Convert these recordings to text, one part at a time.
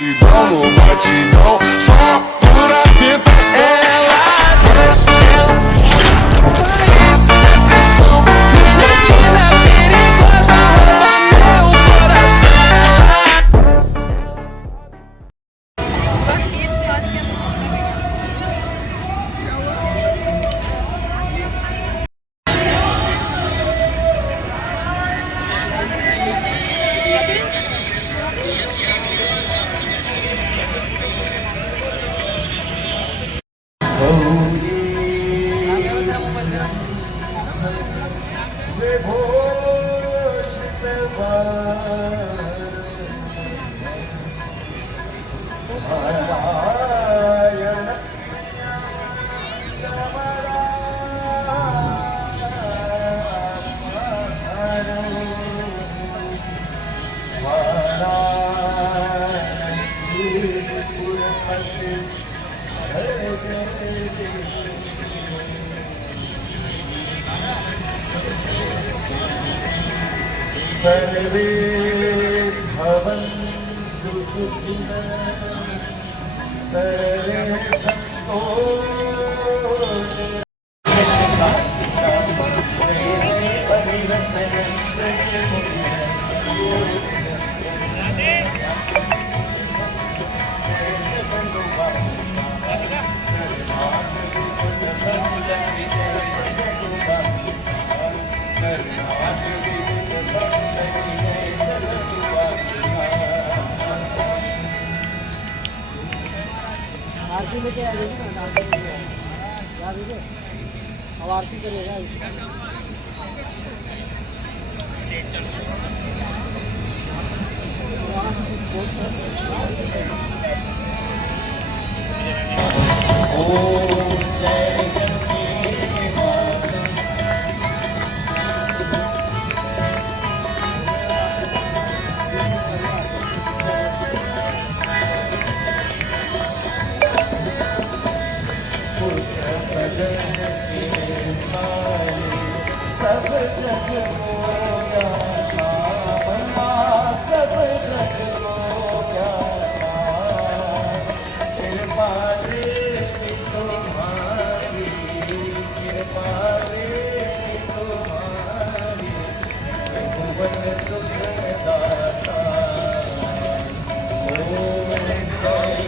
batidão no batidão, só pura tentação. Ela desce, atenção, menina perigosa, rouba meu coração. Aqui de pode que é सर्वे भवन्तु सुखिनः सर्वे सन्तु आरती लेके आ जाइए ना, याद है अब आरती करेगा। सब जग मोया नाम, सब जग मोया नाम। कृपा दृष्टि तुम्हारी, कृपा दृष्टि तुम्हारी, भुवन सुख दाता। ओम जय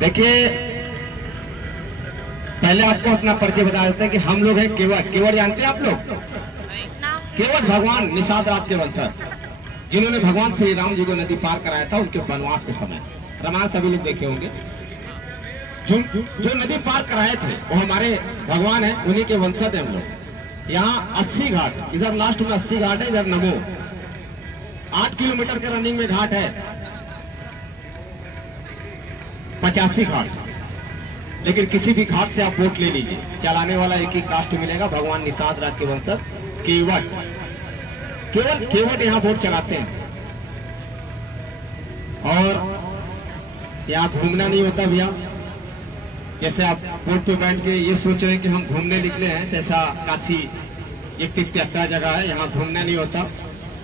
देखिए, पहले आपको अपना परिचय बता देते हैं कि हम लोग हैं केवट। केवट जानते हैं आप लोग? केवट भगवान निषाद राज के वंशज, जिन्होंने भगवान श्री राम जी को नदी पार कराया था उनके वनवास के समय। रामायण सभी लोग देखे होंगे। जो नदी पार कराए थे वो हमारे भगवान है, उन्हीं के वंशज हैं हम लोग। यहाँ 80 घाट, इधर लास्ट में 80 घाट है, इधर नमो 8 किलोमीटर के रनिंग में घाट है, 85 घाट। लेकिन किसी भी घाट से आप बोट ले लीजिए, चलाने वाला एक ही कास्ट मिलेगा, भगवान निषाद राज के वंशज केवट। केवल केवट यहाँ बोट चलाते हैं। और यहाँ घूमना नहीं होता भैया। जैसे आप बोट पे बैठ के ये सोच रहे हैं कि हम घूमने निकले हैं, जैसा काशी एक तीर्थ यात्रा जगह है, यहाँ घूमना नहीं होता।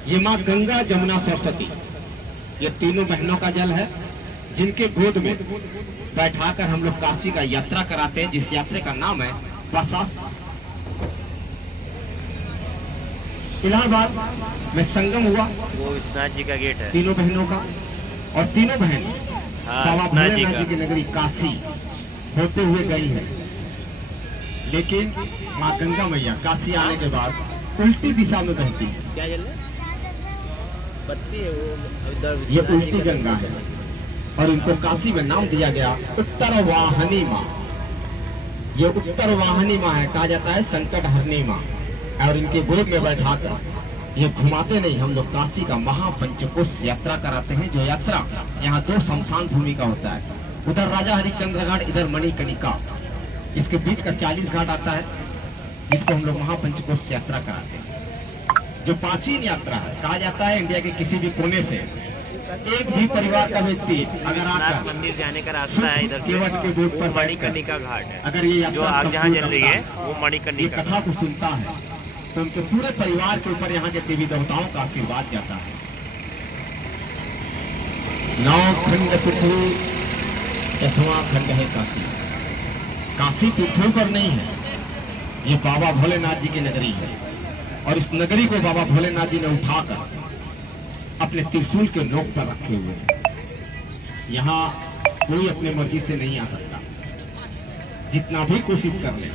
ये माँ गंगा, जमुना, सरस्वती, ये तीनों बहनों का जल है। जिनके गोद में बैठाकर हम लोग काशी का यात्रा कराते हैं, जिस यात्रा का नाम है प्रशासन। इलाहाबाद में संगम हुआ वो विश्वनाथ जी का गेट है। तीनों बहनों का, और तीनों बहन हाँ, बाबा विश्वनाथ जी भोलेनाथ जी का। की नगरी काशी होते हुए गई है। लेकिन माँ गंगा मैया काशी आने के बाद उल्टी दिशा में बहती है। क्या जल बत्ती है वो इधर ये विश्वनाथ जी उल्टी का गंगा है और इनको काशी में नाम दिया गया उत्तर वाहनी माँ। ये उत्तर वाहनी माँ है, कहा जाता है संकट हरनी माँ। और इनके गोद में बैठाकर ये घुमाते नहीं, हम लोग काशी का महापंचकोश यात्रा कराते हैं। जो यात्रा यहाँ 2 शमशान भूमि का होता है, उधर राजा हरिश्चंद्र घाट, इधर मणिकर्णिका। इसके बीच का 40 घाट आता है, जिसको हम लोग महापंचकोश यात्रा कराते हैं। जो प्राचीन यात्रा है, कहा जाता है इंडिया के किसी भी कोने से एक भी परिवार का व्यक्ति अगर विश्वनाथ आकर मंदिर जाने का रास्ता है इधर से, केवट के गोद पर वो मणिकर्णिका घाट है। अगर ये जो यात्रा आग जहाँ संपूर्ण जल रही करता है वो ये मणिकर्णिका। कथा को सुनता है तो उनके पूरे परिवार के ऊपर यहाँ के देवी देवताओं का आशीर्वाद जाता है। 9 खंड पृथ्वी, 10वां खंड है काशी। काशी पृथ्वी पर नहीं है, ये बाबा भोलेनाथ जी की नगरी है। और इस नगरी को बाबा भोलेनाथ जी ने उठाकर अपने त्रिशूल के नोक पर रखे हुए हैं। यहाँ कोई अपने मर्जी से नहीं आ सकता, जितना भी कोशिश कर ले।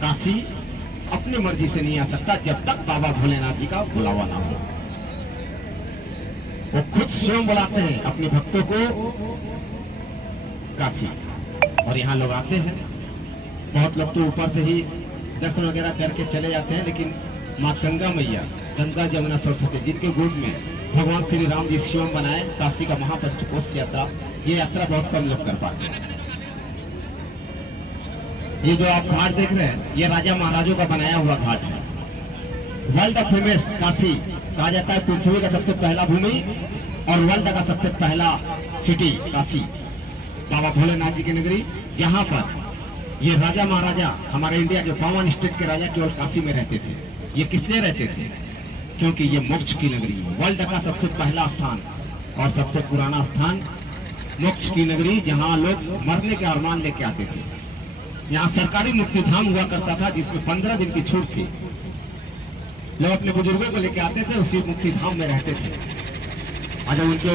काशी अपनी मर्जी से नहीं आ सकता जब तक बाबा भोलेनाथ जी का बुलावा ना हो। वो खुद स्वयं बुलाते हैं अपने भक्तों को काशी, और यहाँ लोग आते हैं। बहुत लोग तो ऊपर से ही दर्शन वगैरह करके चले जाते हैं, लेकिन माँ गंगा मैया, गंगा जमुना सरस्वती, जिनके गोद में भगवान श्री राम जी स्वयं बनाए काशी का महापंचकोश यात्रा, ये यात्रा बहुत कम लोग कर पाते हैं। ये जो आप घाट देख रहे हैं, ये राजा महाराजों का बनाया हुआ घाट है। वर्ल्ड फेमस काशी, कहा जाता है पृथ्वी का सबसे पहला भूमि और वर्ल्ड का सबसे पहला सिटी काशी, बाबा भोलेनाथ जी की नगरी। जहाँ पर ये राजा महाराजा, हमारे इंडिया के 52 स्टेट के राजा केवल काशी में रहते थे। ये किसलिए रहते थे? क्योंकि ये मोक्ष की नगरी है। वर्ल्ड का सबसे पहला स्थान और सबसे पुराना स्थान, मोक्ष की नगरी, जहाँ लोग मरने के अरमान लेके आते थे। यहाँ सरकारी मुक्तिधाम हुआ करता था, जिसमें 15 दिन की छूट थी। लोग अपने बुजुर्गों को लेके आते थे, उसी मुक्तिधाम में रहते थे। और जब उनके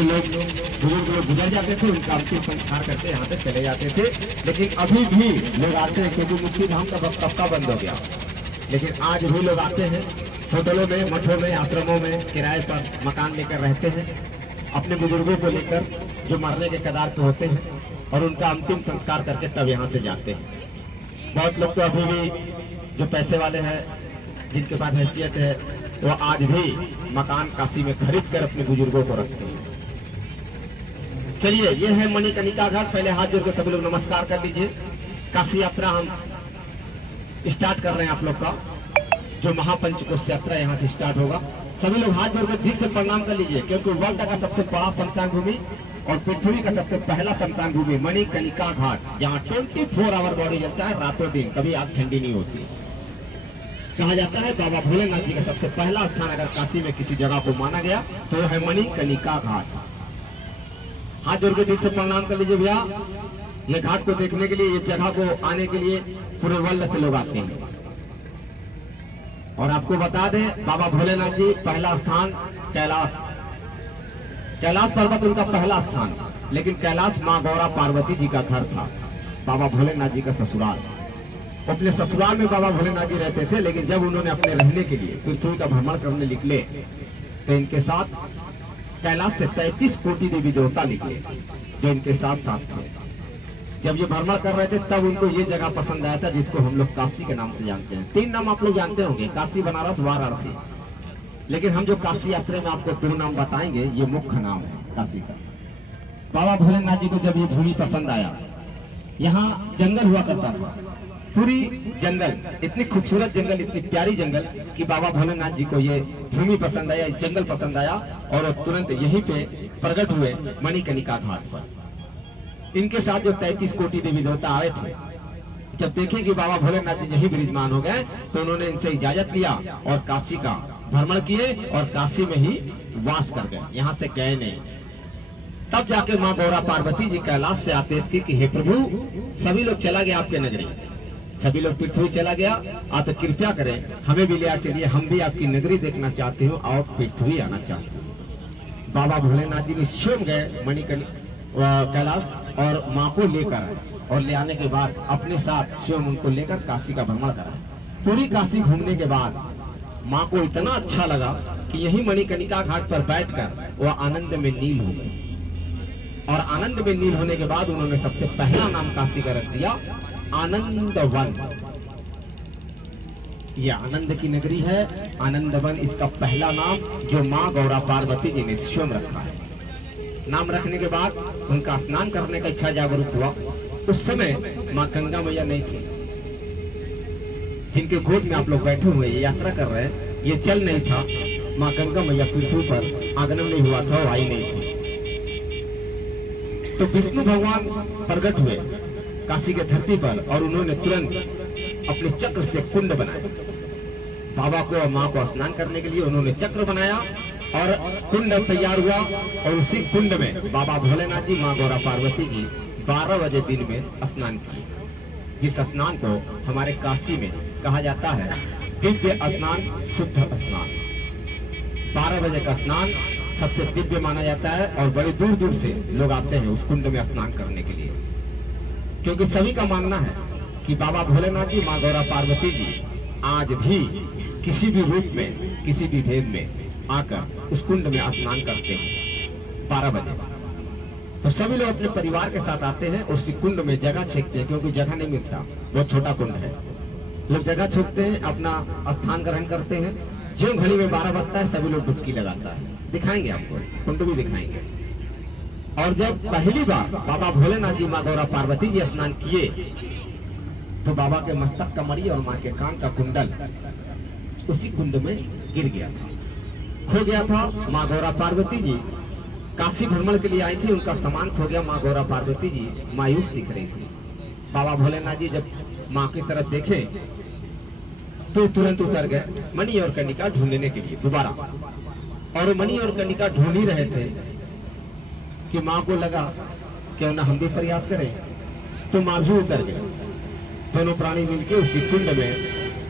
बुजुर्ग लोग गुजर जाते थे, उनका अंतिम संस्कार करके यहाँ से चले जाते थे। लेकिन अभी भी लोग आते हैं, क्योंकि मुक्तिधाम का वक्त कब का बंद हो गया। लेकिन आज भी लोग आते हैं, होटलों में, मठों में, आश्रमों में किराए पर मकान लेकर रहते हैं, अपने बुजुर्गों को लेकर जो मरने के कगार पे होते हैं, और उनका अंतिम संस्कार करके तब यहाँ से जाते हैं। बहुत लोग तो अभी भी जो पैसे वाले हैं, जिनके पास हैसियत है, वो आज भी मकान काशी में खरीद कर अपने बुजुर्गों को रखते हैं। चलिए, ये है मणिकर्णिका घाट। पहले हाथ जोड़ के सभी लोग नमस्कार कर लीजिए। काशी यात्रा हम स्टार्ट कर रहे हैं आप लोग का, जो महापंचकोश यात्रा यहाँ से स्टार्ट होगा। सभी लोग हाथ जोड़कर ठीक से प्रणाम कर लीजिए, क्योंकि वर्ल्ड का सबसे बड़ा शमशान भूमि और पृथ्वी का सबसे पहला शमशान भूमि मणिकर्णिका घाट, जहाँ 24 आवर बॉडी जलता है रातों दिन, कभी आग ठंडी नहीं होती। कहा जाता है बाबा भोलेनाथ जी का सबसे पहला स्थान अगर काशी में किसी जगह को माना गया तो वो है मणिकर्णिका घाट। हाथ जोड़ के दिल से प्रणाम कर लीजिए भैया। ये घाट को देखने के लिए, ये जगह को आने के लिए पूरे वर्ल्ड से लोग आते हैं। और आपको बता दें, बाबा भोलेनाथ जी पहला स्थान कैलाश, कैलाश पर्वत उनका पहला स्थान। लेकिन कैलाश माँ गौरा पार्वती जी का घर था, बाबा भोलेनाथ जी का ससुराल। अपने ससुराल में बाबा भोलेनाथ जी रहते थे, लेकिन जब उन्होंने अपने रहने के लिए पृथ्वी का भ्रमण करने निकले तो इनके साथ कैलाश से 33 कोटि देवी देवता निकले, जो इनके साथ साथ थे। जब ये भ्रमण कर रहे थे तब उनको ये जगह पसंद आया था, जिसको हम लोग काशी के नाम से जानते हैं। 3 नाम आप लोग जानते होंगे, काशी, बनारस, वाराणसी। लेकिन हम जो काशी यात्रा में आपको 2 नाम बताएंगे, ये मुख्य नाम है काशी का। बाबा भोलेनाथ जी को जब ये भूमि पसंद आया, यहाँ जंगल हुआ करता था, पूरी जंगल, इतनी खूबसूरत जंगल, इतनी प्यारी जंगल कि बाबा भोलेनाथ जी को ये भूमि पसंद आया, जंगल पसंद आया, और वो तुरंत यहीं पे प्रकट हुए मणिकर्णिका घाट पर। इनके साथ जो 33 कोटि देवी देवता आए थे, जब देखे कि बाबा भोलेनाथ जी यही विराजमान हो गए तो उन्होंने इनसे इजाजत लिया और काशी का भ्रमण किए और काशी में ही वास कर गए, यहाँ से गए नहीं। तब जाके माँ गौरा पार्वती जी कैलाश से आदेश की कि हे प्रभु, सभी लोग चला गया आपके नगरी, सभी लोग पृथ्वी चला गया, आप कृपया करें हमें भी ले आ चलिए, हम भी आपकी नगरी देखना चाहते हो और पृथ्वी आना चाहते हो। बाबा भोलेनाथ जी भी स्वयं गए कैलाश और माँ को लेकर आए, और ले आने के बाद अपने साथ स्वयं उनको लेकर काशी का भ्रमण करा। पूरी काशी घूमने के बाद माँ को इतना अच्छा लगा कि यही मणिकर्णिका घाट पर बैठकर वह आनंद में लीन हो गए, और आनंद में लीन होने के बाद उन्होंने सबसे पहला नाम काशी का रख दिया आनंदवन। यह आनंद की नगरी है, आनंदवन इसका पहला नाम जो माँ गौरा पार्वती जी ने स्वयं रखा है। नाम रखने के बाद उनका स्नान करने का इच्छा जागरूक हुआ। उस समय माँ गंगा मैया नहीं थी, जिनके गोद में आप लोग बैठे हुए ये यात्रा कर रहे हैं, ये जल नहीं था। माँ गंगा मैया पृथ्वी पर आगमन नहीं हुआ था, आई नहीं थी। तो विष्णु भगवान प्रकट हुए काशी के धरती पर, और उन्होंने तुरंत अपने चक्र से कुंड बनाया। बाबा को और माँ को स्नान करने के लिए उन्होंने चक्र बनाया और कुंड तैयार हुआ, और उसी कुंड में बाबा भोलेनाथ जी, माँ गौरा पार्वती जी 12 बजे दिन में स्नान किए। जिस स्नान को हमारे काशी में कहा जाता है दिव्य स्नान, शुद्ध स्नान। 12 बजे का स्नान सबसे दिव्य माना जाता है, और बड़े दूर दूर से लोग आते हैं उस कुंड में स्नान करने के लिए, क्योंकि सभी का मानना है कि बाबा भोलेनाथ जी, माँ गौरा पार्वती जी आज भी किसी भी रूप में, किसी भी भेद में आकर उस कुंड में स्नान करते हैं 12 बजे। तो सभी लोग अपने परिवार के साथ आते हैं, उस कुंड में जगह छेकते हैं, क्योंकि जगह नहीं मिलता, बहुत छोटा कुंड है। लोग जगह छेकते हैं, अपना स्थान ग्रहण करते हैं। जो घड़ी में 12 बजता है सभी लोग डुबकी लगाता है। दिखाएंगे आपको, कुंड भी दिखाएंगे। और जब पहली बार बाबा भोलेनाथ जी, माँ गौरा पार्वती जी स्नान किए, तो बाबा के मस्तक का मणि और माँ के कान का कुंडल उसी कुंड में गिर गया था, खो गया था। माँ गौरा पार्वती जी काशी भ्रमण के लिए आई थी, उनका सामान खो गया। माँ गौरा पार्वती जी मायूस दिख रही थी। बाबा भोलेनाथ जी जब माँ की तरफ देखे तो तुरंत उतर गए मणि और कनिका ढूंढने के लिए दोबारा। और मणि और कनिका ढूंढ ही रहे थे कि माँ को लगा क्यों ना हम भी प्रयास करें, तो माँ भी उतर गए। दोनों प्राणी मिलकर उसी कुंड में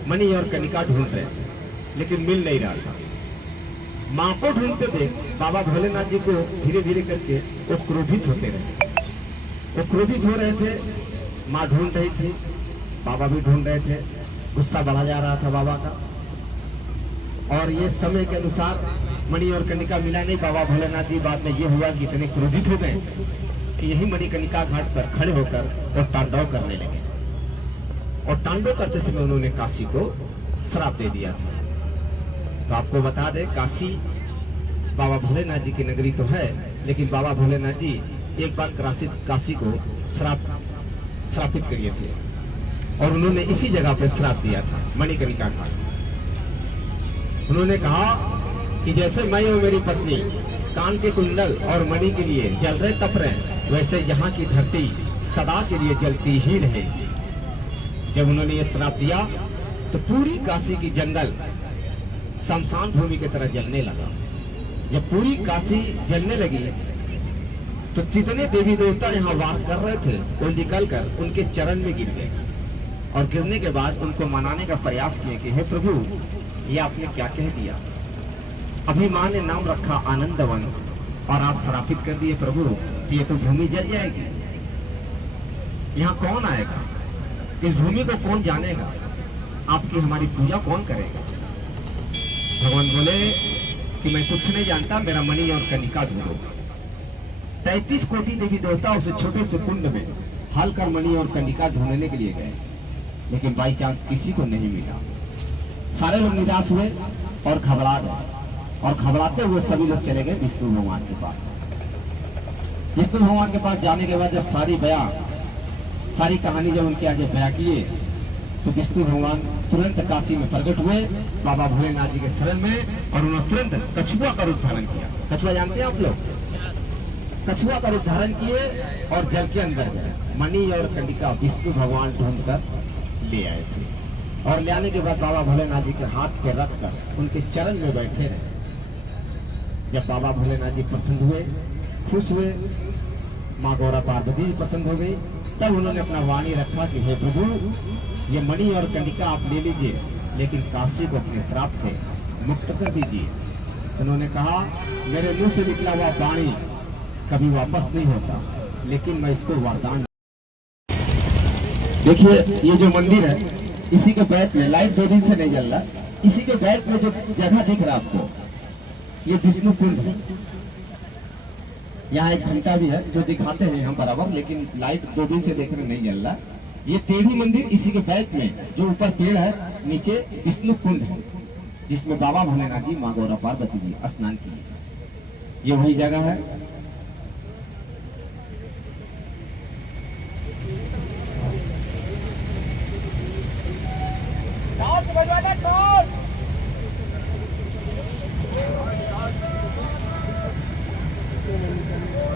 मणि और कनिका ढूंढ रहे, लेकिन मिल नहीं रहा था। माँ को ढूंढते देख बाबा भोलेनाथ जी को धीरे धीरे करके वो क्रोधित होते रहे। वो क्रोधित हो रहे थे, माँ ढूंढ रही थी, बाबा भी ढूंढ रहे थे। गुस्सा बढ़ा जा रहा था बाबा का, और ये समय के अनुसार मणि और कनिका मिला नहीं। बाबा भोलेनाथ जी बाद में ये हुआ कि इतने क्रोधित हो गए कि यही मणिकर्णिका घाट पर खड़े होकर वो तांडव करने लगे, और तांडव करते समय उन्होंने काशी को श्राप दे दिया था। तो आपको बता दें, काशी बाबा भोलेनाथ जी की नगरी तो है, लेकिन बाबा भोलेनाथ जी एक बार काशी को श्रापित किए थे, और उन्होंने इसी जगह पर श्राप दिया था, मणिकर्णिका घाट। उन्होंने कहा कि जैसे मैं और मेरी पत्नी कान के कुंडल और मणि के लिए जल रहे तप रहे, वैसे यहाँ की धरती सदा के लिए जलती ही रहेगी। जब उन्होंने ये श्राप दिया तो पूरी काशी की जंगल शमशान भूमि की तरह जलने लगा। जब पूरी काशी जलने लगी तो कितने देवी देवता यहाँ वास कर रहे थे वो निकलकर उनके चरण में गिर गए, और गिरने के बाद उनको मनाने का प्रयास किए कि हे प्रभु, ये आपने क्या कह दिया? अभी माँ ने नाम रखा आनंदवन, और आप श्रापित कर दिए प्रभु कि ये तो भूमि जल जाएगी। यहाँ कौन आएगा? इस भूमि को कौन जानेगा? आपकी हमारी पूजा कौन करेगा? भगवान बोले कि मैं कुछ नहीं जानता, मेरा मणि और कनिका ढूंढो। 33 कोटि देवी देवता उस छोटे से कुंड में हल कर मणि और कनिका ढूंढने के लिए गए, लेकिन बाई चांस किसी को नहीं मिला। सारे लोग निराश हुए और घबरा गए, और घबराते हुए सभी लोग चले गए विष्णु भगवान के पास। विष्णु भगवान के पास जाने के बाद जब सारी कहानी जब उनके आगे बयां किए, तो विष्णु भगवान तुरंत काशी में प्रकट हुए बाबा भोलेनाथ जी के शरण में, और उन्होंने तुरंत कछुआ का रूप धारण किया। कछुआ जानते हैं आप लोग? कछुआ का रूप धारण किए और जल के अंदर गए। मणि और कनिका विष्णु भगवान ढूंढ कर ले आए थे, और ले आने के बाद बाबा भोलेनाथ जी के हाथ पे रखकर उनके चरण में बैठे रहे। जब बाबा भोलेनाथ जी प्रसन्न हुए खुश हुए, माँ गौरा पार्वती जी पसंद हो गई। तब उन्होंने अपना वाणी रखा कि हे प्रभु, ये मणि और कनिका आप ले लीजिए, लेकिन काशी को अपने श्राप से मुक्त कर दीजिए। उन्होंने कहा, मेरे मुंह से निकला हुआ वाणी कभी वापस नहीं होता, लेकिन मैं इसको वरदान। देखिए ये जो मंदिर है, इसी के बैक में, लाइट 2 दिन से नहीं जल रहा, इसी के बैक में जो जगह दिख रहा आपको, ये विष्णु कुंड है। यहाँ एक घंटा भी है जो दिखाते हैं हम बराबर, लेकिन लाइट 2 दिन से देखने नहीं जल रहा। ये टेढ़ी मंदिर इसी के बैक में, जो ऊपर पेड़ है, नीचे विष्णु कुंड है, जिसमें बाबा भोलेनाथ जी, माँ गौरा पार्वती जी स्नान किए। ये वही जगह है।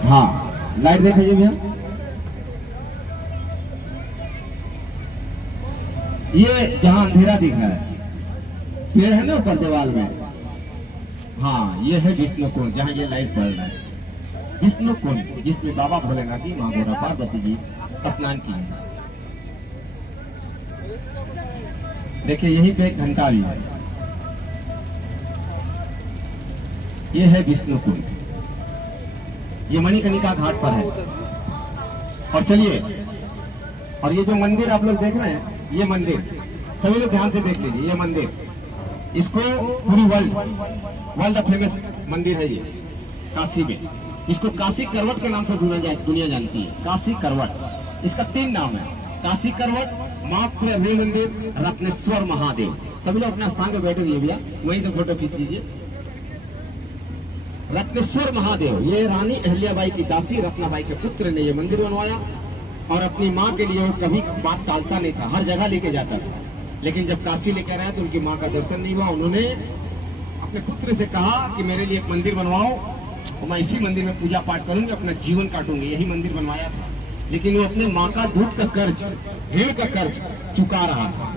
हाँ, लाइट देखिए भैया, ये जहां अंधेरा दिख रहा है, पेड़ है ना ऊपर दीवार में, हाँ ये है विष्णु कुंड, जहां ये लाइट पड़ रहा है, विष्णु कुंड, जिसमें बाबा भोलेनाथ जी, माँ गौरा पार्वती जी स्नान किए। देखिए यही पे एक घंटा भी है। ये है विष्णु कुंड, ये मणिकर्णिका घाट पर है। और चलिए, और ये जो मंदिर आप लोग देख रहे हैं, ये मंदिर सभी लोग ध्यान से देख लीजिए। ये मंदिर, इसको पूरी वर्ल्ड फेमस मंदिर है ये काशी में। इसको काशी करवट के नाम से दुनिया जानती है। काशी करवट, इसका 3 नाम है, काशी करवट, मात्र मंदिर, रत्नेश्वर महादेव। सभी लोग अपने स्थान पे बैठे रहिए भैया, वहीं से फोटो खींच लीजिए। रत्नेश्वर महादेव, ये रानी अहिल्याबाई की दासी रत्नाबाई के पुत्र ने ये मंदिर बनवाया, और अपनी माँ के लिए वो कभी बात टालता नहीं था, हर जगह लेके जाता था। लेकिन जब काशी लेकर आया तो उनकी माँ का दर्शन नहीं हुआ। उन्होंने अपने पुत्र से कहा कि मेरे लिए एक मंदिर बनवाओ, और मैं इसी मंदिर में पूजा पाठ करूंगी, अपना जीवन काटूंगी। यही मंदिर बनवाया था। लेकिन वो अपने माँ का दूध का कर्ज, ऋण का कर्ज चुका रहा था।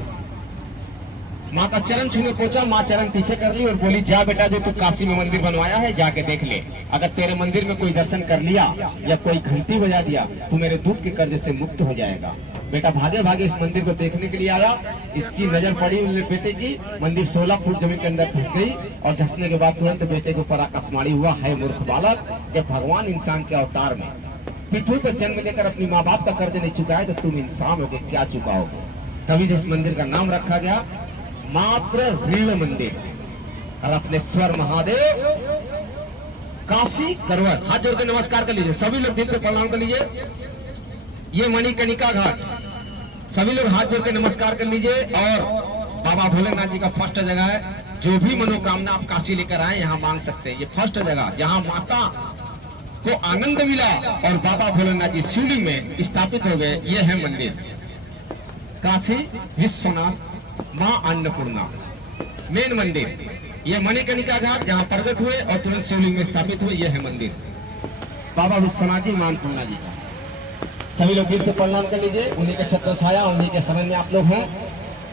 माँ का चरण छूने पहुंचा, माँ चरण पीछे कर ली और बोली, जा बेटा, जो तू काशी में मंदिर बनवाया है जाके देख ले। अगर तेरे मंदिर में कोई दर्शन कर लिया या कोई घंटी बजा दिया तो मेरे दूध के कर्ज से मुक्त हो जाएगा। बेटा भागे भागे इस मंदिर को देखने के लिए आया। इसकी नजर पड़ी बेटे की, मंदिर 16 फुट जमीन के अंदर घुस गई, और धंसने के बाद तुरंत बेटे के ऊपर आकाशवाणी हुआ, है मूर्ख बालक, जब भगवान इंसान के अवतार में पृथ्वी पर जन्म लेकर अपनी माँ बाप का कर्ज नहीं चुकाए तो तुम इंसान होगे क्या चुकाओगे। तभी इस मंदिर का नाम रखा गया मात्र ऋण मंदिर, रत्नेश्वर महादेव, काशी करवट। हाथ जोड़ के नमस्कार कर लीजिए, सभी लोग दिल से प्रणाम कर लीजिए। ये मणिकर्णिका घाट, सभी लोग हाथ जोड़ के नमस्कार कर लीजिए। और बाबा भोलेनाथ जी का फर्स्ट जगह है, जो भी मनोकामना आप काशी लेकर आए यहाँ मांग सकते हैं। ये फर्स्ट जगह जहाँ माता को आनंद मिला और बाबा भोलेनाथ जी शिवलिंग में स्थापित हो गए, ये है मंदिर काशी विश्वनाथ माँ अन्नपूर्णा मेन मंदिर। ये मणिकर्णिका घाट जहाँ प्रकट हुए और तुरंत शिवलिंग में स्थापित हुए, ये है मंदिर बाबा विश्वनाथ जी, माँ अन्नपूर्णा जी का। सभी लोग दिल से प्रणाम कर लीजिए। उन्हीं के छत्र छाया, उन्हीं के समझ में आप लोग हैं।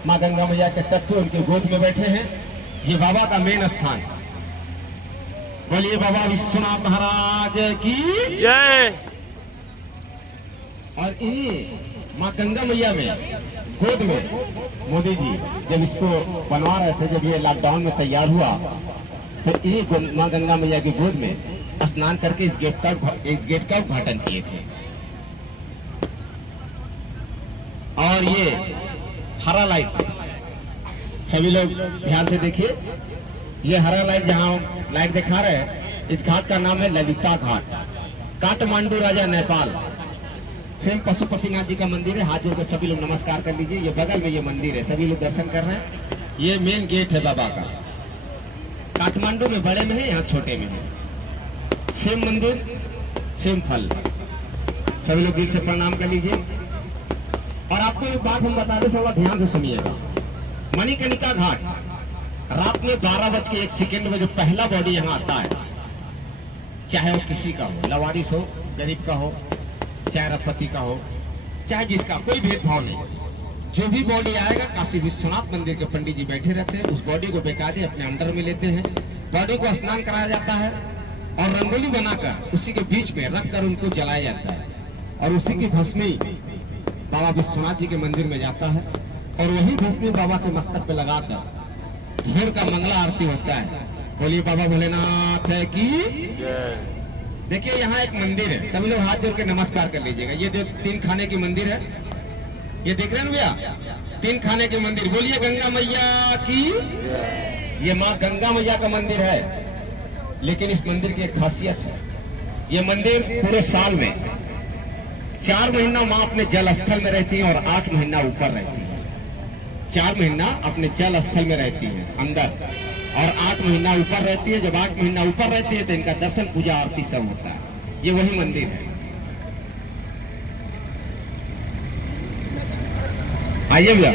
माँ गंगा मैया के तत्व उनके गोद में बैठे हैं। ये बाबा का मेन स्थान। बोलिए बाबा विश्वनाथ महाराज की जय। और इन्हीं माँ गंगा मैया में गोद में मोदी जी जब इसको बनवा रहे थे, जब ये लॉकडाउन में तैयार हुआ, तो इन्हीं माँ गंगा मैया की गोद में स्नान करके इस गेट का उद्घाटन किए थे। और ये हरा लाइट, सभी लोग ध्यान से देखिए, ये हरा लाइट जहाँ लाइट दिखा रहे हैं, इस घाट का नाम है ललिता घाट, काठमांडू राजा नेपाल। सेम पशुपतिनाथ जी का मंदिर है। हाथ जोड़ के सभी लोग नमस्कार कर लीजिए। ये बगल में ये मंदिर है, सभी लोग दर्शन कर रहे हैं। ये मेन गेट है बाबा का। काठमांडू में बड़े में है, यहाँ छोटे में है। सेम मंदिर सेम फल। सभी लोग दिल से प्रणाम कर लीजिए। और आपको एक बात हम बता दें, थोड़ा ध्यान से सुनिएगा। मणिकर्णिका घाट रात में 12:01 में जो पहला बॉडी यहाँ आता है, चाहे वो किसी का हो, लवारिस हो, गरीब का हो, चाहे रघुपति का हो, चाहे जिसका, कोई भेदभाव नहीं। जो भी बॉडी आएगा, काशी विश्वनाथ मंदिर के पंडित जी बैठे रहते हैं, उस बॉडी को बेकायदे अपने अंडर में लेते हैं। बॉडी को स्नान कराया जाता है, और रंगोली बनाकर उसी के बीच में रख कर उनको जलाया जाता है और उसी की भस्मी बाबा विश्वनाथ जी के मंदिर में जाता है और वही भस्मी बाबा के मस्तक पे लगाकर भोर का मंगला आरती होता है। बोलिए बाबा भोलेनाथ की। देखिए यहाँ एक मंदिर है, सभी लोग हाथ जोड़ के नमस्कार कर लीजिएगा। ये जो 3 खाने की मंदिर है, ये देख रहे हैं भैया, 3 खाने की मंदिर। बोलिए गंगा मैया की। ये माँ गंगा मैया का मंदिर है, लेकिन इस मंदिर की एक खासियत है, ये मंदिर पूरे साल में 4 महीना माँ अपने जल स्थल में रहती है और 8 महीना ऊपर रहती है। 4 महीना अपने जल स्थल में रहती है अंदर और 8 महीना ऊपर रहती है। जब 8 महीना ऊपर रहती है तो इनका दर्शन पूजा आरती सब होता है। ये वही मंदिर है। आइए भैया।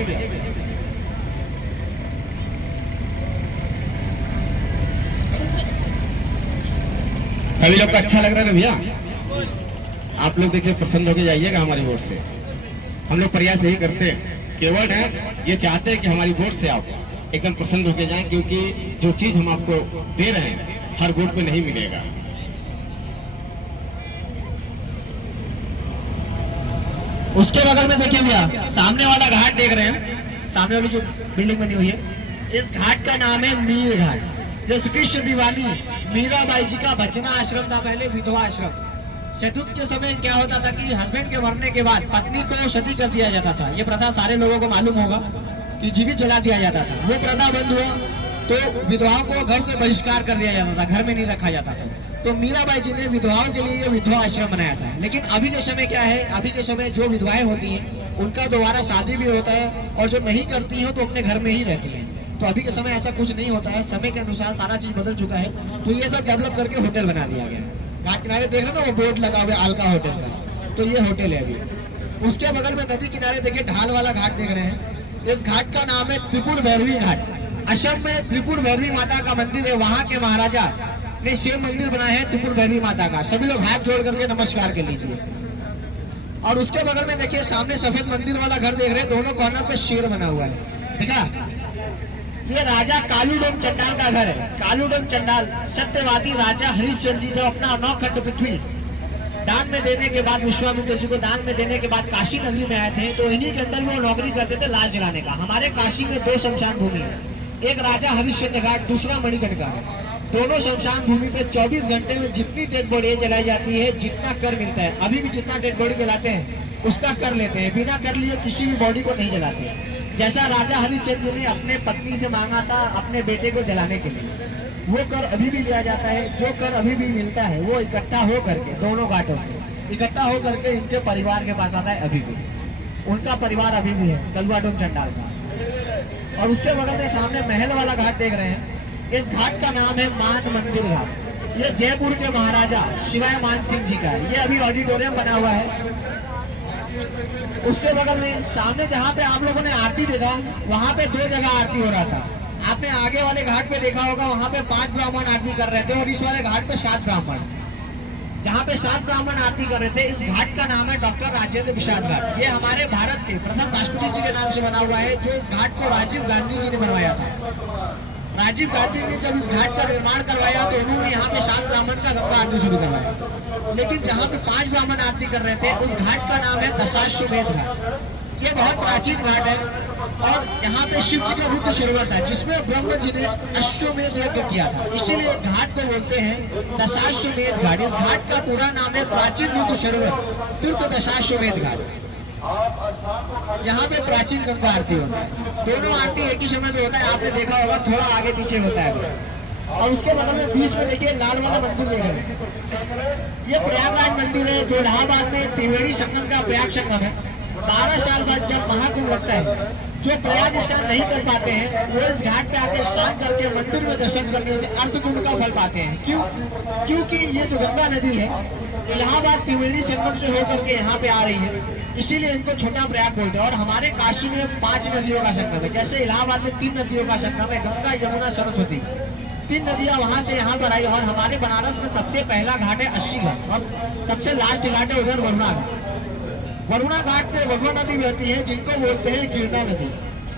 सभी लोग को अच्छा लग रहा है ना भैया? आप लोग देखिए प्रसन्न होकर जाइएगा हमारी वोट से। हम लोग प्रयास यही करते हैं, केवल है ये चाहते हैं कि हमारी वोट से आप एकदम प्रसन्न होकर जाएं, क्योंकि जो चीज हम आपको दे रहे हैं हर वोट पे नहीं मिलेगा। उसके बगल में देखिए भैया, सामने वाला घाट देख रहे हैं, सामने वाली जो बिल्डिंग बनी हुई है, इस घाट का नाम है मीर घाट। जैसे कृष्ण दिवाली मीराबाई जी का बचना आश्रम था, पहले विधवा आश्रम। शतुत के समय क्या होता था कि हस्बैंड के मरने के बाद पत्नी को सती कर दिया जाता था। ये प्रथा सारे लोगों को मालूम होगा कि जीवित जला दिया जाता था। वो प्रथा बंद हुआ तो विधवाओं को घर से बहिष्कार कर दिया जाता था, घर में नहीं रखा जाता था। तो मीराबाई जी ने विधवाओं के लिए ये विधवा आश्रम बनाया था। लेकिन अभी के समय क्या है, अभी के समय जो विधवाएं होती हैं उनका दोबारा शादी भी होता है और जो नहीं करती हो तो अपने घर में ही रहती है। तो अभी के समय ऐसा कुछ नहीं होता है, समय के अनुसार सारा चीज बदल चुका है। तो ये सब डेवलप करके होटल बना दिया गया। घाट किनारे देख रहे ना वो बोर्ड लगा हुआ है आलका होटल का, तो ये होटल है अभी। उसके बगल में नदी किनारे देखिए ढाल वाला घाट देख रहे हैं। इस घाट का नाम है त्रिपुर भैरवी घाट। असम में त्रिपुर भैरवी माता का मंदिर है, वहाँ के महाराजा ने शिव मंदिर बनाया है त्रिपुर भैरवी माता का। सभी लोग हाथ जोड़ करके नमस्कार कर लीजिए। और उसके बगल में देखिए सामने सफेद मंदिर वाला घर देख रहे हैं, दोनों कॉर्नर पे शेर बना हुआ है, ठीक है। ये राजा कालूडोम चंडाल का घर है। कालूडोम चंडाल सत्यवादी राजा हरिश्चंद्र जी जो अपना 9 खंड पृथ्वी दान में देने के बाद, विश्वामित्र जी को दान में देने के बाद काशी नगरी में आए थे, तो इन्हीं के अंदर वो नौकरी करते थे लाश जलाने का। हमारे काशी में 2 शमशान भूमि है, एक राजा हरिश्चंद्र घाट, दूसरा मणिकर्णिका है। दोनों शमशान भूमि पे 24 घंटे में जितनी डेड बॉडी जलाई जाती है, जितना कर मिलता है, अभी भी जितना डेड बॉडी जलाते हैं उसका कर लेते हैं, बिना कर लिए किसी भी बॉडी को नहीं जलाते। जैसा राजा हरिश्चंद्र ने अपने पत्नी से मांगा था अपने बेटे को जलाने के लिए, वो कर अभी भी लिया जाता है। जो कर अभी भी मिलता है वो इकट्ठा हो करके दोनों घाटों से इकट्ठा हो करके इनके परिवार के पास आता है। अभी भी उनका परिवार अभी भी है कलुआडोम चंडाल का। और उसके बगल में सामने महल वाला घाट देख रहे हैं। इस घाट का नाम है मान मंदिर घाट। ये जयपुर के महाराजा शिवाय मान सिंह जी का है। ये अभी ऑडिटोरियम बना हुआ है। उसके बगल में सामने जहाँ पे आप लोगों ने आरती देखा, वहाँ पे 2 जगह आरती हो रहा था। आपने आगे वाले घाट पे देखा होगा, वहाँ पे 5 ब्राह्मण आरती कर रहे थे और इस वाले घाट पे 7 ब्राह्मण, जहाँ पे 7 ब्राह्मण आरती कर रहे थे। इस घाट का नाम है डॉक्टर राजेंद्र प्रसाद घाट। ये हमारे भारत के प्रथम राष्ट्रपति जी के नाम से बना हुआ है, जो इस घाट को राजीव गांधी जी ने बनवाया था। राजीव गांधी ने जब इस घाट का निर्माण करवाया तो उन्होंने यहाँ पे 7 ब्राह्मण का गंगा आरती शुरू करवाया। लेकिन जहाँ पे 5 ब्राह्मण आरती कर रहे थे, उस घाट का नाम है दशाश्वमेध घाट। ये बहुत प्राचीन घाट है और यहाँ पे शिव जी का रुद्र सरोवर था, जिसमें ब्रह्मा जी ने अश्वमेध यज्ञ किया था। इसीलिए घाट को बोलते हैं दशाश्वमेध घाट। इस घाट का पूरा नाम है प्राचीन रुद्र सरोवर तीर्थ दशाश्वमेध घाट। यहाँ पे प्राचीन गंगा आरती होता है। दोनों आरती एक ही समय में होता है, आपने देखा होगा, थोड़ा आगे पीछे होता है। और उसके बगल में बीच में देखिए लाल वाला मंदिर देख रहे हैं। ये प्रयागराज मंदिर है, जो इलाहाबाद में त्रिवेणी संगम का प्रयाग संगम है। 12 साल बाद जब महाकुंभ लगता है, जो प्रयाग स्नान नहीं कर पाते हैं वो इस घाट पे आके स्नान करके मंदिर में दर्शन करने से अर्धकुंभ का फल पाते हैं। क्यों? क्योंकि ये जो गंगा नदी है इलाहाबाद त्रिवेणी संगम से होकर के यहाँ पे आ रही है, इसीलिए इनको छोटा प्रयाग बोलते हैं। और हमारे काशी में 5 नदियों का संगम है। जैसे इलाहाबाद में 3 नदियों का संगम है, गंगा, यमुना, सरस्वती। 3 नदियां वहां से यहाँ पर आई। और हमारे बनारस में सबसे पहला घाट है 80 घाट और सबसे लास्ट घाट है उधर वरुणा घाट। वरुणा घाट से वरुणा नदी बहती है, जिनको बोलते हैं कीर्णा नदी।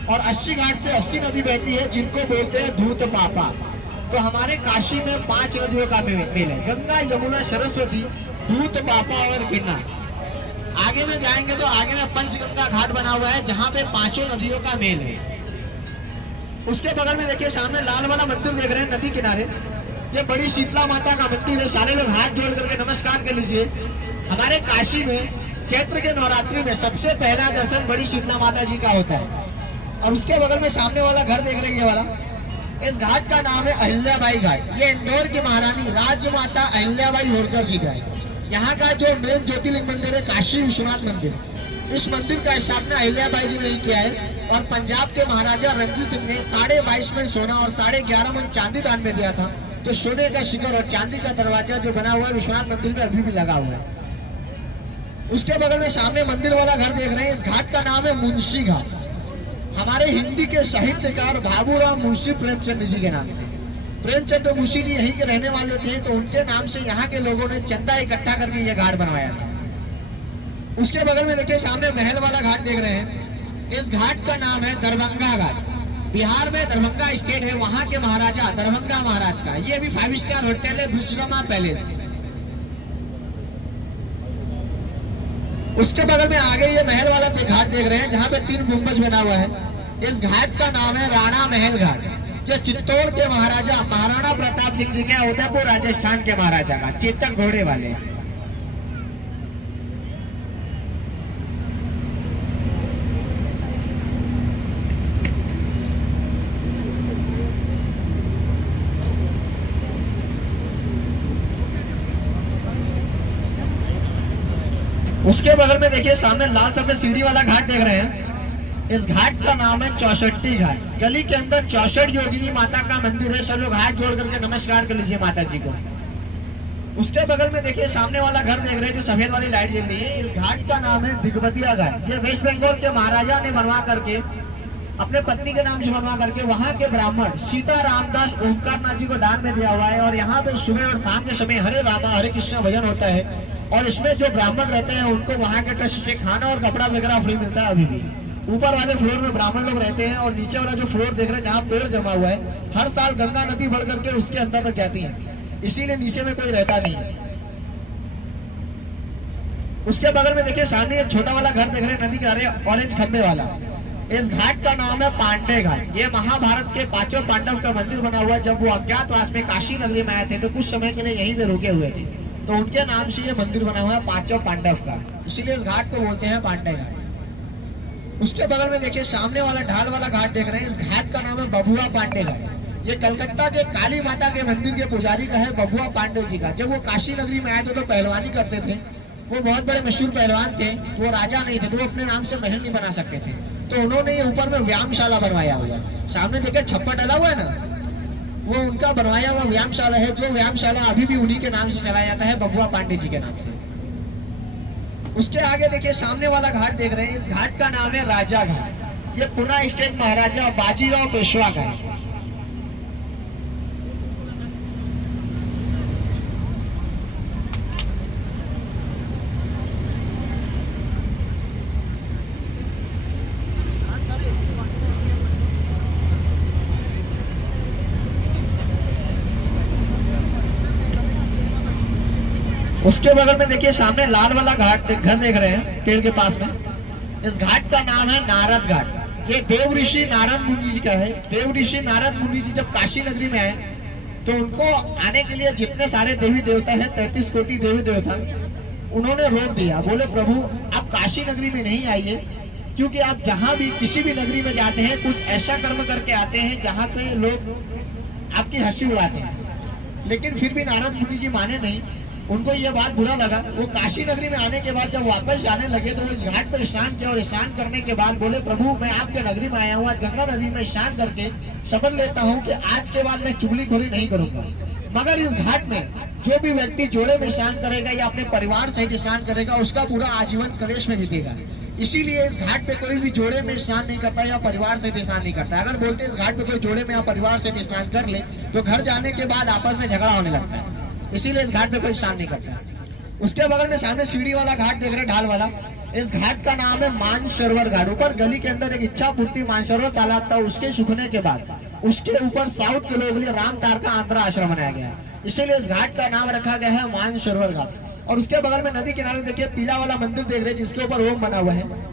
और 80 घाट से 80 नदी बहती है, जिनको बोलते हैं धूत पापा। तो हमारे काशी में 5 नदियों का मेल है, गंगा, यमुना, सरस्वती, दूत, पापा और गिरना। आगे में जाएंगे तो आगे में पंचगंगा घाट बना हुआ है जहाँ पे 5 नदियों का मेल है। उसके बगल में देखिए सामने लाल वाला मंदिर देख रहे हैं नदी किनारे, ये बड़ी शीतला माता का मंदिर है। सारे लोग हाथ जोड़ करके नमस्कार कर लीजिए। हमारे काशी में चैत्र के नवरात्रि में सबसे पहला दर्शन बड़ी शीतला माता जी का होता है। और उसके बगल में सामने वाला घर देख रहे हैं ये वाला, इस घाट का नाम है अहिल्याबाई घाट। ये इंदौर की महारानी राजमाता अहिल्याबाई होलकर जी का है। यहाँ का जो मेन ज्योतिर्लिंग मंदिर है काशी विश्वनाथ मंदिर, इस मंदिर का स्थापना अहिल्याबाई जी ने किया है। और पंजाब के महाराजा रणजीत सिंह ने 22.5 मन सोना और 11.5 मन चांदी दान में दिया था। तो सोने का शिखर और चांदी का दरवाजा जो बना हुआ है विश्वनाथ मंदिर में अभी भी लगा हुआ है। उसके बगल में सामने मंदिर वाला घर देख रहे हैं, इस घाट का नाम है मुंशी घाट। हमारे हिंदी के साहित्यकार बाबूराम मुंशी प्रेमचंद जी के नाम से। प्रेमचंद मुंशी जी यहीं के रहने वाले थे, तो उनके नाम से यहाँ के लोगों ने चंदा इकट्ठा करके ये घाट बनवाया था। उसके बगल में देखिए सामने महल वाला घाट देख रहे हैं, इस घाट का नाम है दरभंगा घाट। बिहार में दरभंगा स्टेट है, वहाँ के महाराजा दरभंगा महाराज का। ये भी 5 स्टार होटल है, विश्वकर्मा पैलेस। उसके बगल में आगे ये महल वाला घाट देख रहे हैं जहाँ पे 3 गुंबज बना हुआ है। इस घाट का नाम है राणा महल घाट। ये चित्तौड़ के महाराजा महाराणा प्रताप सिंह जी के उदयपुर राजस्थान के महाराजा का, चेतक घोड़े वाले। उसके बगल में देखिए सामने लाल सफेद सीढ़ी वाला घाट देख रहे हैं, इस घाट का नाम है चौसठी घाट। गली के अंदर 64 योगिनी माता का मंदिर है। सब लोग हाथ जोड़ करके नमस्कार कर लीजिए माता जी को। उसके बगल में देखिए सामने वाला घर देख रहे हैं जो सफेद वाली लाइट जल रही है, इस घाट का नाम है दिग्बतिया घाट। ये वेस्ट बंगाल के महाराजा ने बनवा करके अपने पत्नी के नाम से बनवा करके वहाँ के ब्राह्मण सीता रामदास ओमकार नाथ जी को दान में दिया हुआ है। और यहाँ पे सुबह और शाम के समय हरे रामा हरे कृष्णा भजन होता है। और इसमें जो ब्राह्मण रहते हैं उनको वहाँ के ट्रस्ट से खाना और कपड़ा वगैरह फ्री मिलता है। अभी भी ऊपर वाले फ्लोर में ब्राह्मण लोग रहते हैं और नीचे वाला जो फ्लोर देख रहे हैं जहाँ पेड़ जमा हुआ है, हर साल गंगा नदी बढ़ करके उसके अंदर तक जाती है, इसीलिए नीचे में कोई रहता नहीं है। उसके बगल में देखिए सामने एक छोटा वाला घर देख रहे हैं नदी किनारे, ऑरेंज खंबे वाला। इस घाट का नाम है पांडे घाट। ये महाभारत के 5 पांडव का मंदिर बना हुआ है। जब वो अज्ञातवास में काशी नगरी में आए थे तो कुछ समय के लिए यहीं पे रुके हुए थे, तो उनके नाम से ये मंदिर बना हुआ है 5 पांडव का, इसीलिए इस घाट को बोलते हैं पांडे घाट। उसके बगल में देखिए सामने वाला ढाल वाला घाट देख रहे हैं, इस घाट का नाम है बबुआ पांडे घाट। ये कलकत्ता के काली माता के मंदिर के पुजारी का है, बबुआ पांडे जी का। जब वो काशी नगरी में आए थे तो पहलवानी करते थे, वो बहुत बड़े मशहूर पहलवान थे। वो राजा नहीं थे तो वो अपने नाम से महल नहीं बना सकते थे, तो उन्होंने ये ऊपर में व्यायामशाला बनवाया हुआ है। सामने देखिए छप्पर डला हुआ है ना, वो उनका बनवाया हुआ व्यायामशाला है, जो व्यायामशाला अभी भी उन्हीं के नाम से चलाया जाता है, बबुआ पांडे जी के नाम से। उसके आगे देखिए सामने वाला घाट देख रहे हैं, इस घाट का नाम है राजा घाट। ये पुणे स्टेट महाराजा बाजीराव पेशवा का है। उसके बगल में देखिए सामने लाल वाला घाट घर देख रहे हैं पेड़ के पास में, इस घाट का नाम है नारद घाट। ये देव ऋषि नारद मुनि जी का है। देव ऋषि नारद मुनि जी जब काशी नगरी में आए तो उनको आने के लिए जितने सारे देवी देवता हैं, 33 कोटि देवी देवता, उन्होंने रोक दिया। बोले प्रभु आप काशी नगरी में नहीं आइए, क्योंकि आप जहाँ भी किसी भी नगरी में जाते हैं कुछ ऐसा कर्म करके आते हैं जहाँ पे लोग आपकी हंसी उड़ाते हैं। लेकिन फिर भी नारद मुनि जी माने नहीं, उनको ये बात बुरा लगा। वो काशी नगरी में आने के बाद जब वापस जाने लगे तो वो इस घाट पर स्नान किया और स्नान करने के बाद बोले प्रभु मैं आपके नगरी में आया हूँ, आज गंगा नदी में स्नान करके शपथ लेता हूँ कि आज के बाद मैं चुगलीखोरी नहीं करूंगा। मगर इस घाट में जो भी व्यक्ति जोड़े में स्नान करेगा या अपने परिवार सहित स्नान करेगा उसका पूरा आजीवन कलेश में बीतेगा। इसीलिए इस घाट पे कोई भी जोड़े में स्नान नहीं करता या परिवार से स्नान नहीं करता। अगर बोलते इस घाट पे कोई जोड़े में या परिवार से स्नान कर ले तो घर जाने के बाद आपस में झगड़ा होने लगता है, इसीलिए इस घाट पे कोई स्नान नहीं करता। उसके बगल में सामने सीढ़ी वाला घाट देख रहे ढाल वाला, इस घाट का नाम है मानसरोवर घाट। ऊपर गली के अंदर एक इच्छा पूर्ति मानसरोवर तालाब था, उसके सूखने के बाद उसके ऊपर साउथ के लोगों के लिए रामतार का आंतरा आश्रम बनाया गया है, इसीलिए इस घाट का नाम रखा गया है मानसरोवर घाट। और उसके बगल में नदी किनारे देखिए पीला वाला मंदिर देख रहे हैं जिसके ऊपर ओम बना हुआ है,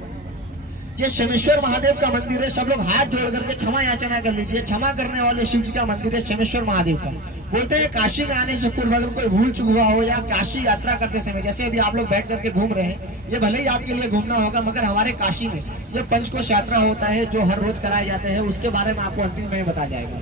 ये शमेश्वर महादेव का मंदिर है। सब लोग हाथ जोड़ करके क्षमा याचना कर लीजिए। क्षमा करने वाले शिव जी का मंदिर है शमेश्वर महादेव का। बोलते हैं काशी में आने से पूर्व अगर कोई भूल चूक हुआ हो या काशी यात्रा करते समय, जैसे अभी आप लोग बैठ करके घूम रहे हैं, ये भले ही आपके लिए घूमना होगा, मगर हमारे काशी में ये पंचकोश यात्रा होता है जो हर रोज कराए जाते हैं, उसके बारे में आपको अंतिम में बता जाएगा।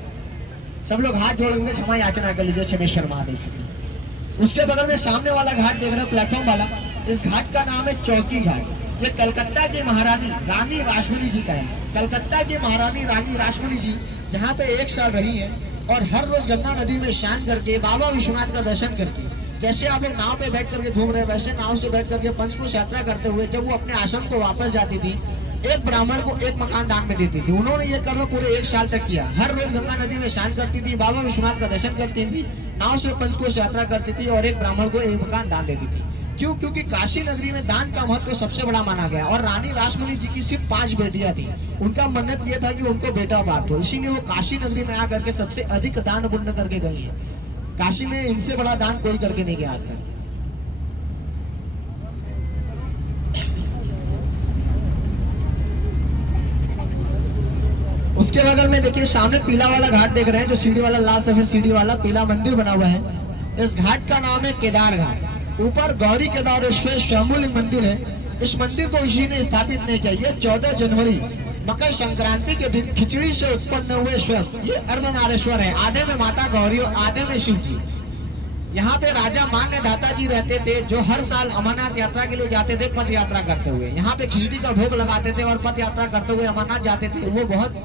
सब लोग हाथ जोड़ेंगे, क्षमा याचना कर लीजिए शमेश्वर महादेव की। उसके बगल में सामने वाला घाट देख रहे हैं प्लेटफॉर्म वाला, इस घाट का नाम है चौकी घाट। ये कलकत्ता की महारानी रानी रासमणी जी का है। कलकत्ता की महारानी रानी रासमणी जी जहाँ पे 1 साल रही है और हर रोज गंगा नदी में स्नान करके बाबा विश्वनाथ का दर्शन करके, जैसे आप लोग नाव पे बैठ करके घूम रहे हैं वैसे नाव से बैठ करके पंचकोश यात्रा करते हुए जब वो अपने आश्रम को वापस जाती थी, एक ब्राह्मण को 1 मकान दान में देती थी। उन्होंने ये कर्म पूरे 1 साल तक किया। हर रोज गंगा नदी में स्नान करती थी, बाबा विश्वनाथ का दर्शन करती थी, नाव से पंचकोश यात्रा करती थी और एक ब्राह्मण को 1 मकान दान देती थी। क्यों? क्योंकि काशी नगरी में दान का महत्व सबसे बड़ा माना गया। और रानी रासमणी जी की सिर्फ 5 बेटियां थी। उनका मन्नत ये था कि उनको बेटा प्राप्त हो, इसीलिए वो काशी नगरी में आकर के सबसे अधिक दान पुण्य करके गई है। काशी में इनसे बड़ा दान कोई करके नहीं गया आज तक। उसके बगल में देखिए सामने पीला वाला घाट देख रहे हैं, जो सीढ़ी वाला लाल सफेद सीढ़ी वाला पीला मंदिर बना हुआ है। इस घाट का नाम है केदार घाट। ऊपर गौरी केदारेश्वर स्वयंभू मंदिर है। इस मंदिर को इसी ने स्थापित नहीं किया। ये 14 जनवरी मकर संक्रांति के दिन खिचड़ी से उत्पन्न हुए स्वयं ये अर्धनारेश्वर है। आधे में माता गौरी और आधे में शिव जी। यहाँ पे राजा मान्य दाता जी रहते थे, जो हर साल अमरनाथ यात्रा के लिए जाते थे पद यात्रा करते हुए। यहाँ पे खिचड़ी का भोग लगाते थे और पद यात्रा करते हुए अमरनाथ जाते थे। वो बहुत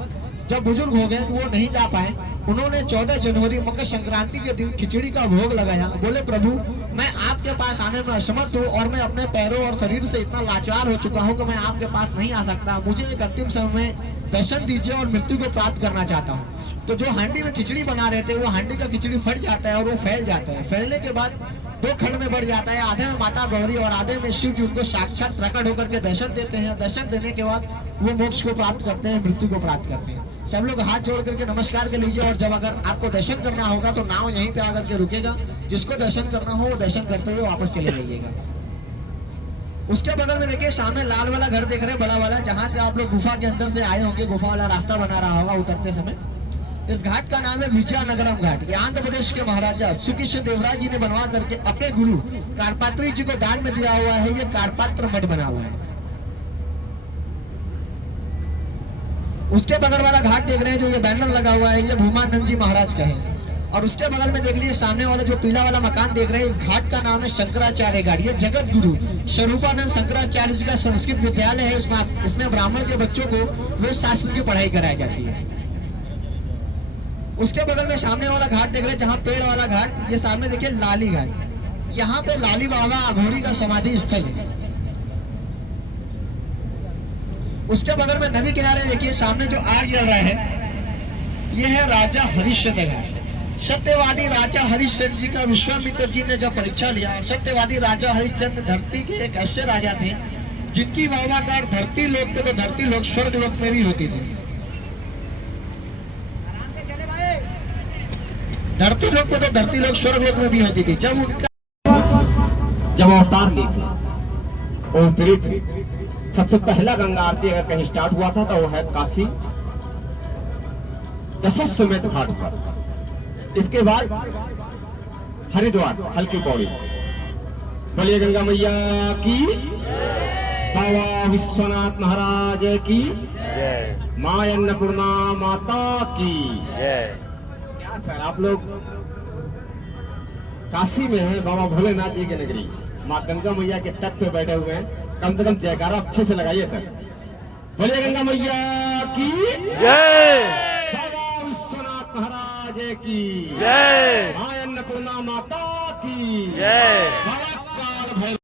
जब बुजुर्ग हो गए तो वो नहीं जा पाए। उन्होंने 14 जनवरी मकर संक्रांति के दिन खिचड़ी का भोग लगाया। बोले प्रभु मैं आपके पास आने में असमर्थ हूँ और मैं अपने पैरों और शरीर से इतना लाचार हो चुका हूँ कि मैं आपके पास नहीं आ सकता। मुझे एक अंतिम समय में दर्शन दीजिए और मृत्यु को प्राप्त करना चाहता हूँ। तो जो हांडी में खिचड़ी बना रहे थे वो हांडी का खिचड़ी फट जाता है और वो फैल जाता है। फैलने के बाद 2 खंड में बढ़ जाता है। आधे में माता गौरी और आधे में शिव जी उनको साक्षात प्रकट होकर के दर्शन देते हैं। दर्शन देने के बाद वो मोक्ष को प्राप्त करते हैं, मृत्यु को प्राप्त करते हैं। सब लोग हाथ जोड़ करके नमस्कार कर लीजिए। और जब अगर आपको दर्शन करना होगा तो नाव यहीं पे आकर के रुकेगा। जिसको दर्शन करना हो वो दर्शन करते हुए वापस चले जाइएगा। उसके बगल में देखिए सामने लाल वाला घर देख रहे हैं, बड़ा वाला, जहाँ से आप लोग गुफा के अंदर से आए होंगे। गुफा वाला रास्ता बना रहा होगा उतरते समय। इस घाट का नाम है विजयनगरम घाट। ये आंध्र प्रदेश के महाराजा श्रीकृष्ण देवराय जी ने बनवा करके अपने गुरु कारपात्री जी को दान में दिया हुआ है। ये कारपात्र मठ बना हुआ है। उसके बगल वाला घाट देख रहे हैं, जो ये बैनर लगा हुआ है, ये भूमानंद जी महाराज का है। और उसके बगल में देख लीजिए सामने वाला जो पीला वाला मकान देख रहे हैं, इस घाट का नाम है शंकराचार्य घाट। ये जगत गुरु स्वरूपानंद शंकराचार्य जी का संस्कृत विद्यालय है। इसमें ब्राह्मण के बच्चों को वेद शास्त्र की पढ़ाई कराई जाती है। उसके बगल में सामने वाला घाट देख रहे हैं, जहाँ पेड़ वाला घाट, ये सामने देखिए लाली घाट। यहाँ पे लाली बाबा अघोरी का समाधि स्थल है। उसके बगल में नदी किनारे देखिए सामने जो आग जल रहा है, ये है राजा हरिश्चंद्र घाट। सत्यवादी राजा हरिश्चंद्र जी का विश्वामित्र जी ने जब परीक्षा लिया। सत्यवादी राजा हरिश्चंद्र धरती के एक ऐसे राजा थे जिनकी वामाकार धरती लोक पे तो धरती लोक स्वर्ग लोक में भी होती थी। धरती लोक पे तो धरती लोक स्वर्ग लोक में भी होती थी। जब अवतार लिए सबसे पहला गंगा आरती अगर कहीं स्टार्ट हुआ था तो वो है काशी दशाश्वमेध घाट पर। इसके बाद हरिद्वार हल्की पौड़ी। बोलिए गंगा मैया की, बाबा विश्वनाथ महाराज की, मां अन्नपूर्णा माता की। क्या सर आप लोग काशी में हैं, बाबा भोलेनाथ जी की नगरी, माँ गंगा मैया के तट पे बैठे हुए हैं। कम से कम जयकारा अच्छे से लगाइए सर। बोलिए गंगा मैया की जय, बाबा विश्वनाथ महाराज की जय, मां अन्नपूर्णा माता की जय। बाबा काल भैरव